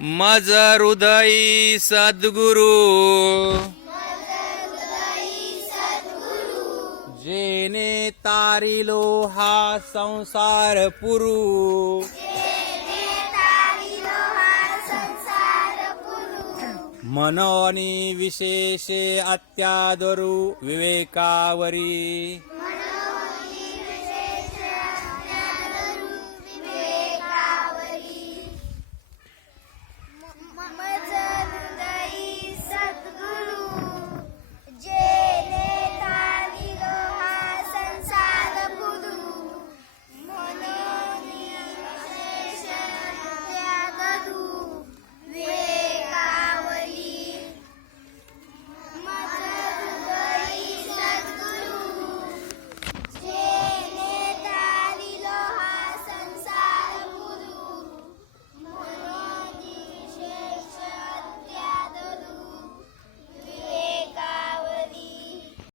मज हृदयी सद्गुरु जेने तारिलो हा संसार पुरू मनोनी विशेषे अत्यादरू विवेकावरी